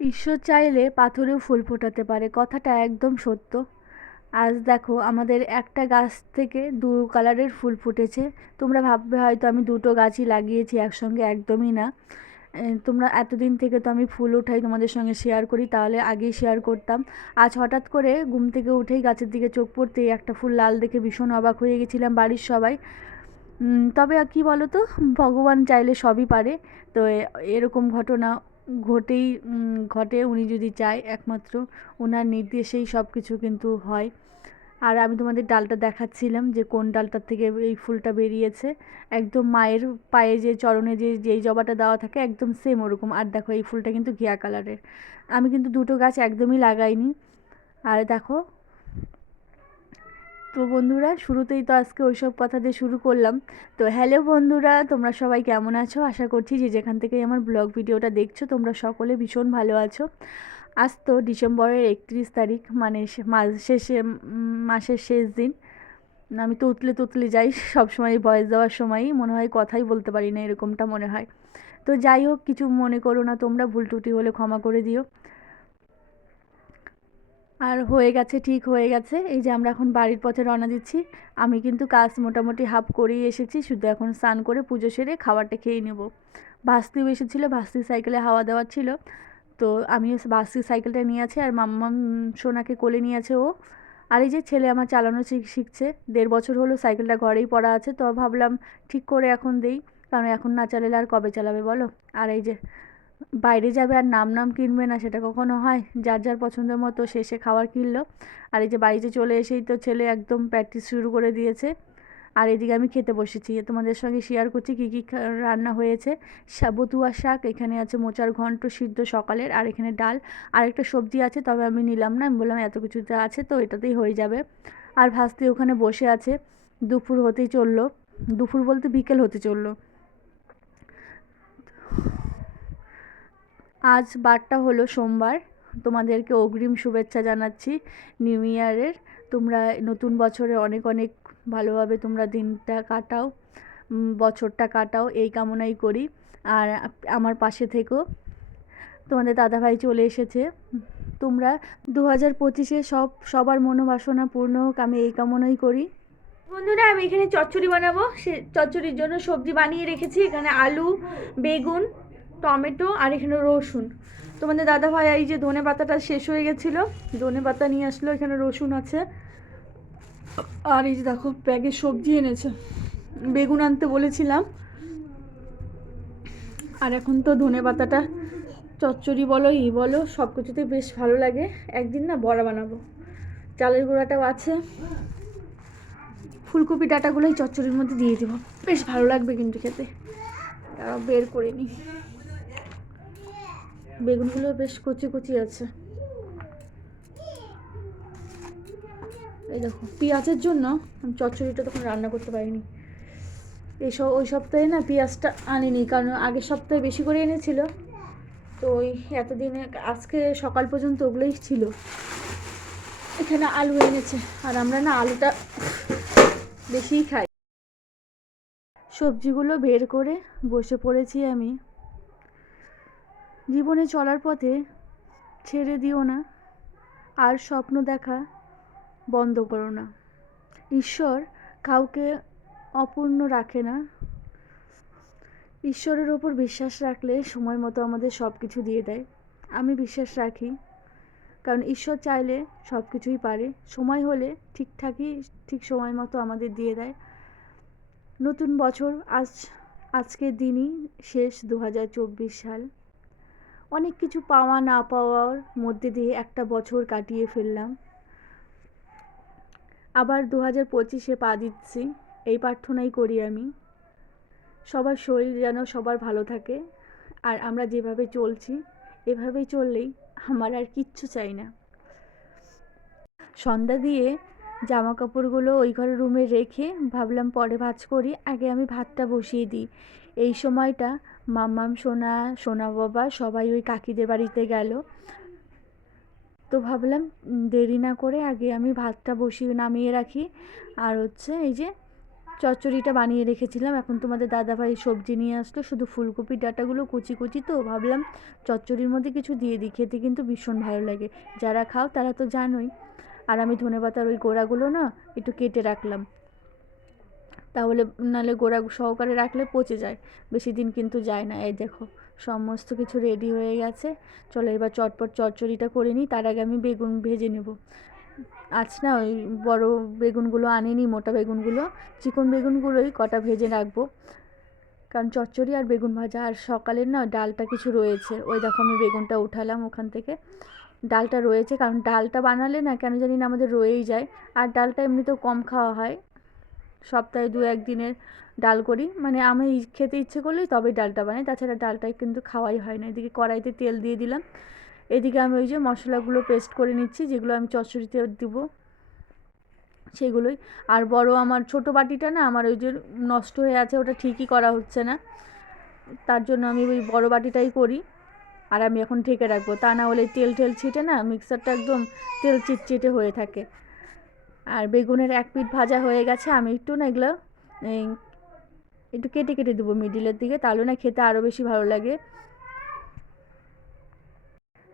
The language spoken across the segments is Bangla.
ঈশ্বর চাইলে পাথরেও ফুল ফোটাতে পারে, কথাটা একদম সত্য। আজ দেখো, আমাদের একটা গাছ থেকে দু কালারের ফুল ফুটেছে। তোমরা ভাববে হয়তো আমি দুটো গাছই লাগিয়েছি একসঙ্গে, একদমই না। তোমরা এতদিন থেকে তো আমি ফুল উঠাই তোমাদের সঙ্গে শেয়ার করি, তাহলে আগেই শেয়ার করতাম। আজ হঠাৎ করে ঘুম থেকে উঠেই গাছের দিকে চোখ পড়তেই একটা ফুল লাল দেখে ভীষণ অবাক হয়ে গেছিলাম বাড়ির সবাই। তবে কি বলো তো ভগবান চাইলে সবই পারে। তো এরকম ঘটনা ঘটেই ঘটে, উনি যদি চায় একমাত্র ওনার নির্দেশেই সব কিছু কিন্তু হয়। আর আমি তোমাদের ডালটা দেখাচ্ছিলাম যে কোন ডালটার থেকে এই ফুলটা বেরিয়েছে। একদম মায়ের পায়ে যে চরণে যে যেই জবাটা দেওয়া থাকে একদম সেম ওরকম। আর দেখো এই ফুলটা কিন্তু ঘিয়া কালারের আমি কিন্তু দুটো গাছ একদমই লাগাইনি। আর দেখো তো বন্ধুরা, শুরুতেই তো আজকে ওইসব কথা দিয়ে শুরু করলাম। তো হ্যালো বন্ধুরা, তোমরা সবাই কেমন আছো? আশা করছি যে যেখান থেকেই আমার ব্লগ ভিডিওটা দেখছ, তোমরা সকলে ভীষণ ভালো আছো। আজ তো ডিসেম্বরের একত্রিশ তারিখ মানে মাস শেষে মাসের শেষ দিন। আমি তো তুতলে যাই সবসময় ভয়েস দেওয়ার সময়ই, মনে হয় কথাই বলতে পারি না, এরকমটা মনে হয়। তো যাই হোক, কিছু মনে করো না, তোমরা ভুল টুটি হলে ক্ষমা করে দিও। আর হয়ে গেছে, ঠিক হয়ে গেছে। এই যে আমরা এখন বাড়ির পথে রওনা দিচ্ছি। আমি কিন্তু কাজ মোটামুটি হাফ করেই এসেছি, শুধু এখন স্নান করে পুজো সেরে খাবারটা খেয়ে নেব। ভাস্তিও এসেছিল ভাস্তি সাইকেলে হাওয়া দেওয়ার ছিল। তো আমিও ভাস্তির সাইকেলটা নিয়ে আছি আর মাম্মাম সোনাকে কোলে নিয়ে আছে ও। আর এই যে ছেলে আমার চালানো শিখ- শিখছে। দেড় বছর হলো সাইকেলটা ঘরেই পড়া আছে, তো ভাবলাম ঠিক করে এখন দেই। কারণ এখন না চালালে আর কবে চালাবে বলো? আর এই যে বাইরে যাবে আর নাম নাম কিনবে না, সেটা কখনো হয়? যার যার পছন্দের মতো শেষে খাবার কিনলো। আর এই যে বাড়িতে চলে এসেই তো ছেলে একদম প্র্যাকটিস শুরু করে দিয়েছে। আর এদিকে আমি খেতে বসেছি। তোমাদের সঙ্গে শেয়ার করছি কী কী রান্না হয়েছে। সাবতুয়া শাক, এখানে আছে মোচার ঘন্ট, সিদ্ধ সকালের, আর এখানে ডাল। আর একটা সবজি আছে, তবে আমি নিলাম না। আমি বললাম, এত কিছুতে আছে তো, এটাতেই হয়ে যাবে। আর ভাস্তি ওখানে বসে আছে। দুপুর হতেই চলল। দুপুর বলতে বিকেল হতে চলল। আজ বারটা হলো সোমবার। তোমাদেরকে অগ্রিম শুভেচ্ছা জানাচ্ছি নিউ ইয়ারের। তোমরা নতুন বছরে অনেক অনেক ভালোভাবে তোমরা দিনটা কাটাও বছরটা কাটাও, এই কামনাই করি। আর আমার পাশে থেকো। তোমাদের দাদাভাই চলে এসেছে। তোমরা দু হাজার পঁচিশে সব, সবার মনোবাসনা পূর্ণ হোক, আমি এই কামনাই করি। বন্ধুরা, আমি এখানে চচ্চড়ি বানাবো। সে, চচ্চড়ির জন্য সবজি বানিয়ে রেখেছি। এখানে আলু, বেগুন টমেটো আর এখানে রসুন। তোমাদের দাদা ভাই এই যে ধনে পাতাটা শেষ হয়ে গেছিল, ধনে পাতা নিয়ে আসলো, এখানে রসুন আছে। আর এই যে দেখো, ব্যাগে সবজি এনেছে। বেগুন আনতে বলেছিলাম। আর এখন তো ধনে পাতাটা, চচ্চড়ি বলো, ই বলো, সব কিছুতে বেশ ভালো লাগে। একদিন না বড়া বানাবো। চালের গুঁড়াটাও আছে। ফুলকপি ডাটাগুলোই চচ্চড়ির মধ্যে দিয়ে দেবো। বেশ ভালো লাগবে কিন্তু খেতে। বের করে নিই। বেগুনগুলো বেশ কচি কচি আছে। এই দেখো, পেঁয়াজের জন্য আমি চচ্চড়িটা তখন রান্না করতে পারিনি। এই সব ওই সপ্তাহে না পেঁয়াজটা আনিনি, কারণ আগের সপ্তাহে বেশি করে এনেছিল। তো ওই এতদিনে আজকে সকাল পর্যন্ত ওগুলোই ছিল। এখানে আলু এনেছে, আর আমরা না আলুটা বেশিই খাই। সবজিগুলো বের করে বসে পড়েছি আমি। জীবনে চলার পথে ছেড়ে দিও না, আর স্বপ্ন দেখা বন্ধ করো না। ঈশ্বর কাউকে অপূর্ণ রাখে না। ঈশ্বরের ওপর বিশ্বাস রাখলে সময় মতো আমাদের সব কিছু দিয়ে দেয়। আমি বিশ্বাস রাখি, কারণ ঈশ্বর চাইলে সব কিছুই পারে। সময় হলে ঠিকঠাকই ঠিক সময় মতো আমাদের দিয়ে দেয়। নতুন বছর আজ, আজকের দিনই শেষ দু হাজার চব্বিশ সাল। অনেক কিছু পাওয়া না পাওয়ার মধ্যে দিয়ে একটা বছর কাটিয়ে ফেললাম। আবার দু হাজার পঁচিশে পা দিচ্ছি, এই প্রার্থনাই করি আমি। সবার শরীর যেন সবার ভালো থাকে, আর আমরা যেভাবে চলছি, এভাবেই চললেই আমার আর কিচ্ছু চাই না। সন্ধ্যা দিয়ে জামা কাপড়গুলো ওই ঘরের রুমে রেখে ভাবলাম পরে ভাজ করি, আগে আমি ভাতটা বসিয়ে দিই। এই সময়টা মাম্মাম, সোনা সোনা বাবা সবাই ওই কাকিদের বাড়িতে গেল। তো ভাবলাম দেরি না করে আগে আমি ভাতটা বসিয়ে নামিয়ে রাখি। আর হচ্ছে এই যে চচ্চড়িটা বানিয়ে রেখেছিলাম। এখন তোমাদের দাদাভাই সবজি নিয়ে আসলো। শুধু ফুলকপির ডাঁটাগুলো কুচি কুচি তো। ভাবলাম চচ্চড়ির মধ্যে কিছু দিয়ে দিই। খেতে কিন্তু ভীষণ ভালো লাগে। যারা খাও তারা তো জানোই। আর আমি ধনেপাতার ওই গোড়াগুলো না একটু কেটে রাখলাম। তাহলে নাহলে গোড়া সহকারে রাখলে পচে যায়। বেশি দিন কিন্তু যায় না। এই দেখো, সমস্ত কিছু রেডি হয়ে গেছে। চলো এবার চটপট চচ্চড়িটা করে নিই। তার আগে আমি বেগুন ভেজে নেব। আজ না ওই বড় বেগুনগুলো আনিনি, মোটা বেগুনগুলো। চিকন বেগুনগুলোই কটা ভেজে রাখব। কারণ চচ্চড়ি আর বেগুন ভাজা আর সকালের না ডালটা কিছু রয়েছে। ওই দেখো আমি বেগুনটা উঠালাম ওখান থেকে। ডালটা রয়েছে, কারণ ডালটা বানালে না কেন জানি না আমাদের রয়েই যায়। আর ডালটা এমনিতেও কম খাওয়া হয়। সপ্তাহে দু একদিনের ডাল করি। মানে আমি খেতে ইচ্ছে করলেই তবেই ডালটা বানাই। তাছাড়া ডালটাই কিন্তু খাওয়াই হয় না। এদিকে কড়াইতে তেল দিয়ে দিলাম। এদিকে আমি ওই যে মশলাগুলো পেস্ট করে নিচ্ছি, যেগুলো আমি চচ্চড়িতে দেবো, সেগুলোই। আর বড় আমার ছোট বাটিটা না, আমার ওই যে নষ্ট হয়ে আছে, ওটা ঠিকই করা হচ্ছে না। তার জন্য আমি ওই বড় বাটিটাই করি। আর আমি এখন ঢেকে রাখব। তা না হলে তেল টেল ছিটে না মিক্সারটা একদম তেল চিটচিটে হয়ে থাকে। আর বেগুনের এক পিঠ ভাজা হয়ে গেছে, আমি একটু না এগুলো একটু কেটে কেটে দেবো মিডিলের দিকে, তাহলে না খেতে আরও বেশি ভালো লাগে।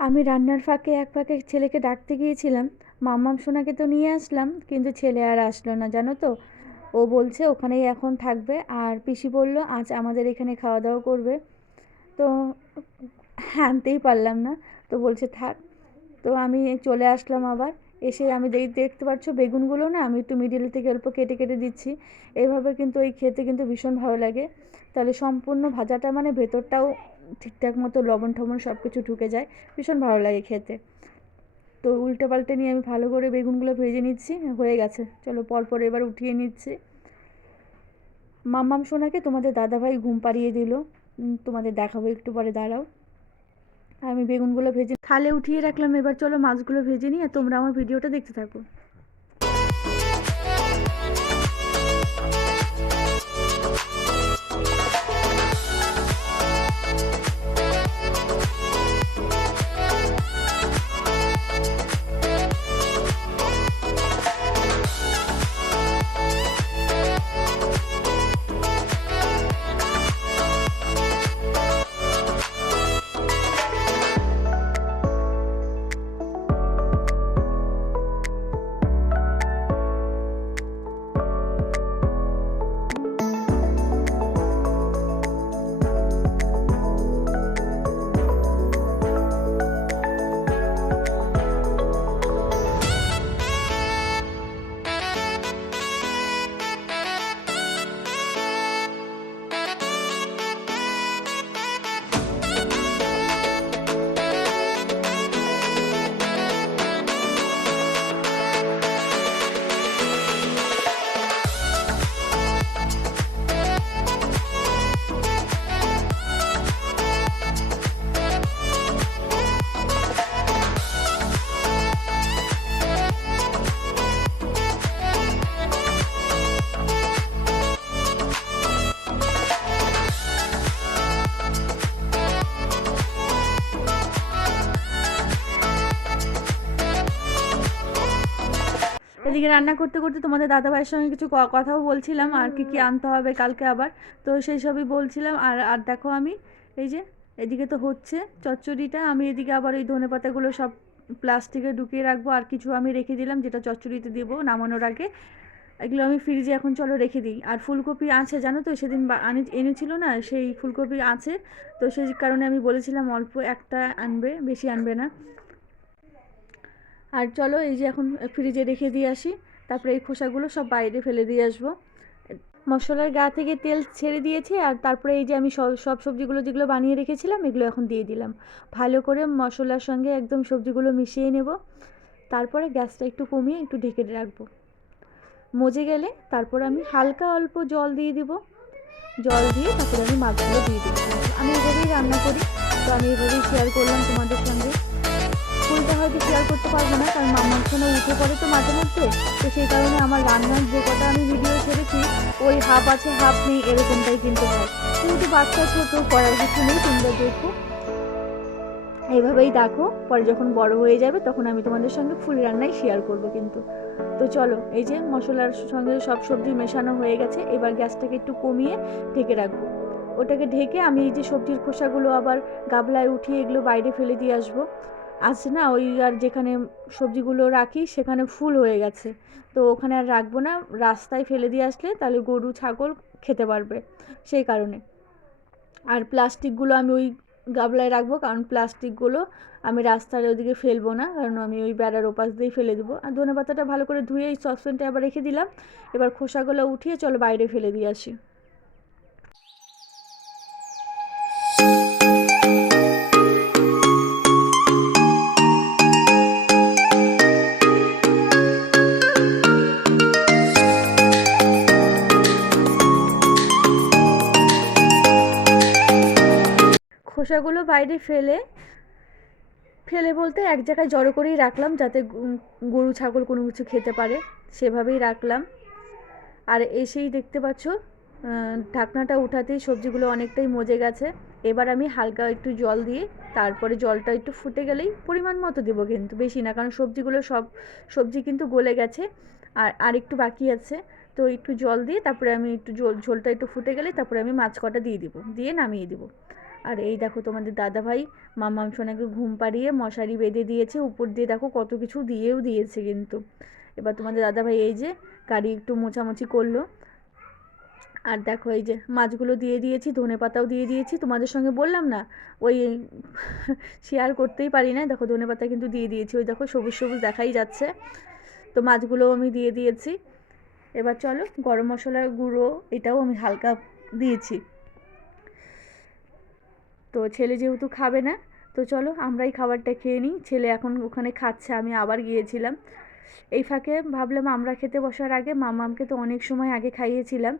আমি রান্নার ফাঁকে এক ফাঁকে ছেলেকে ডাকতে গিয়েছিলাম, মাম্মাম সোনাকে তো নিয়ে আসলাম, কিন্তু ছেলে আর আসলো না, জানো তো? ও বলছে ওখানেই এখন থাকবে, আর পিসি বলল আজ আমাদের এখানে খাওয়া দাওয়া করবে। তো আনতেই পারলাম না, তো বলছে থাক। তো আমি চলে আসলাম আবার এসে আমি দেখ- দেখতে পাচ্ছ বেগুনগুলো না আমি একটু মিডিল থেকে অল্প কেটে কেটে দিচ্ছি। এভাবে কিন্তু ওই খেতে কিন্তু ভীষণ ভালো লাগে। তাহলে সম্পূর্ণ ভাজাটা মানে ভেতরটাও ঠিকঠাক মতো লবণ টবণ সব কিছু ঢুকে যায়। ভীষণ ভালো লাগে খেতে। তো উল্টে পাল্টে নিয়ে আমি ভালো করে বেগুনগুলো ভেজে নিচ্ছি, হয়ে গেছে। চলো পরপর এবার উঠিয়ে নিচ্ছি। মাম্মাম সোনাকে তোমাদের দাদাভাই ঘুম পাড়িয়ে দিল। তোমাদের দেখাবো, একটু পরে দাঁড়াও। আমি বেগুনগুলো ভেজে থালে উঠিয়ে রাখলাম, এবার চলো মাছগুলো ভেজে নিয়ে তোমরা আমার ভিডিওটা দেখতে থাকো। এদিকে রান্না করতে করতে তোমাদের দাদা ভাইয়ের সঙ্গে কিছু ক- কথাও বলছিলাম আর কি কি আনতে হবে কালকে আবার। তো সেই সবই বলছিলাম আর আর দেখো আমি এই যে এদিকে তো হচ্ছে চচ্চড়িটা আমি এদিকে আবার ওই ধনে পাতাগুলো সব প্লাস্টিকে ঢুকিয়ে রাখব আর কিছু আমি রেখে দিলাম যেটা চচ্চড়িতে দেবো নামানোর আগে। এগুলো আমি ফ্রিজে এখন চলো রেখে দিই। আর ফুলকপি আছে জানো তো সেদিন এনেছিল না সেই ফুলকপি আছে। তো সেই কারণে আমি বলেছিলাম অল্প একটা আনবে বেশি আনবে না। আর চলো এই যে এখন ফ্রিজে রেখে দিয়ে আসি। তারপরে এই খোসাগুলো সব বাইরে ফেলে দিয়ে আসব। মশলার গা থেকে তেল ছেড়ে দিয়েছি আর তারপরে এই যে আমি সব সব সবজিগুলো যেগুলো বানিয়ে রেখেছিলাম, এগুলো এখন দিয়ে দিলাম। ভালো করে মশলার সঙ্গে একদম সবজিগুলো মিশিয়ে নেব। তারপরে গ্যাসটা একটু কমিয়ে একটু ঢেকে রাখব। মজে গেলে তারপর আমি হালকা অল্প জল দিয়ে দিব। জল দিয়ে তারপরে আমি মাছগুলো দিয়ে দিব আমি এভাবেই রান্না করি। তো আমি এভাবেই শেয়ার করলাম তোমাদের সঙ্গে। ফুলটা হয়তো শেয়ার করতে পারব না, কারণ মামার সঙ্গে উঠে পড়ে তো মাঝে মধ্যে। তো সেই কারণে আমার রান্নার যে কটা আমি ভিডিও ছেড়েছি, ওই হাফ আছে হাফ নেই, এরকমটাই কিন্তু হয়। কিন্তু বাচ্চা ছোটো করার কিছু নেই, তোমরা দেখো। এইভাবেই দেখো, পরে যখন বড় হয়ে যাবে, তখন আমি তোমাদের সঙ্গে ফুল রান্নাই শেয়ার করব কিন্তু। তো চলো, এই যে মশলার সঙ্গে সব সবজি মেশানো হয়ে গেছে, এবার গ্যাসটাকে একটু কমিয়ে ঢেকে রাখব। ওটাকে ঢেকে আমি এই যে সবজির খোসাগুলো আবার গাবলায় উঠিয়ে এগুলো বাইরে ফেলে দিয়ে আসব। আছে না ওই আর যেখানে সবজিগুলো রাখি সেখানে ফুল হয়ে গেছে। তো ওখানে আর রাখব না, রাস্তায় ফেলে দিয়ে আসলে তাহলে গরু, ছাগল খেতে পারবে সেই কারণে। আর প্লাস্টিকগুলো আমি ওই গাবলায় রাখব কারণ প্লাস্টিকগুলো আমি রাস্তার ওদিকে ফেলব না, কারণ আমি ওই বেড়ার ওপাশ দিয়েই ফেলে দেবো। আর ধনে পাতাটা ভালো করে ধুয়ে এই সসপ্যানটা আবার রেখে দিলাম। এবার খোসাগুলো উঠিয়ে চলো বাইরে ফেলে দিয়ে আসি। খোসাগুলো বাইরে ফেলে ফেলে বলতে এক জায়গায় জড়ো করেই রাখলাম যাতে গরু, ছাগল কোনো কিছু খেতে পারে। সেভাবেই রাখলাম। আর এসেই দেখতে পাচ্ছ ঢাকনাটা উঠাতেই সবজিগুলো অনেকটাই মজে গেছে। এবার আমি হালকা একটু জল দিয়ে, তারপরে জলটা একটু ফুটে গেলেই পরিমাণ মতো দেবো কিন্তু, বেশি না, কারণ সবজিগুলো সব, সবজি কিন্তু গলে গেছে। আর আর একটু বাকি আছে, তো একটু জল দিয়ে তারপরে আমি একটু ঝোল, ঝোলটা একটু ফুটে গেলে তারপরে আমি মাছ কটা দিয়ে দিব, দিয়ে নামিয়ে দিব। আর এই দেখো তোমাদের দাদা ভাই মামাম সোনাকে ঘুম পাড়িয়ে মশারি বেঁধে দিয়েছে, উপর দিয়ে দেখো কত কিছু দিয়েও দিয়েছে কিন্তু। এবার তোমাদের দাদা ভাই এই যে গাড়ি একটু মোছামুছি করল। আর দেখো এই যে মাছগুলো দিয়ে দিয়েছি, ধনে পাতাও দিয়ে দিয়েছি। তোমাদের সঙ্গে বললাম না, ওই শেয়ার করতেই পারি না। দেখো ধনে পাতা কিন্তু দিয়ে দিয়েছি, ওই দেখো সবুজ সবুজ দেখাই যাচ্ছে। তো মাছগুলোও আমি দিয়ে দিয়েছি। এবার চলো গরম মশলার গুঁড়ো, এটাও আমি হালকা দিয়েছি। তো ছেলে যেহেতু খাবে না, তো চলো আমরাই খাবারটা খেয়ে নিই। ছেলে এখন ওখানে খাচ্ছে, আমি আবার গিয়েছিলাম। এই ফাঁকে ভাবলাম আমরা খেতে বসার আগে মামামকে তো অনেক সময় আগে খাইয়েছিলাম।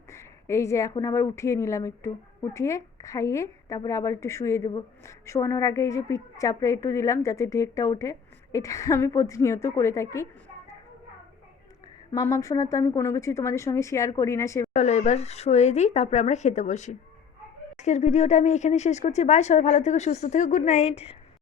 এই যে এখন আবার উঠিয়ে নিলাম একটু। উঠিয়ে খাইয়ে তারপরে আবার একটু শুয়ে দেবো। শোয়ানোর আগে এই যে পিঠ চাপড়ে একটু দিলাম যাতে ঢেকটা ওঠে। এটা আমি প্রতিনিয়ত করে থাকি। মামাম শোনার তো আমি কোনো কিছুই তোমাদের সঙ্গে শেয়ার করি না, সে চলো এবার শুয়ে দিই, তারপরে আমরা খেতে বসি। আজকের ভিডিওটা আমি এখানে শেষ করছি। বাই সবাই ভালো থেকো সুস্থ থেকো গুড নাইট।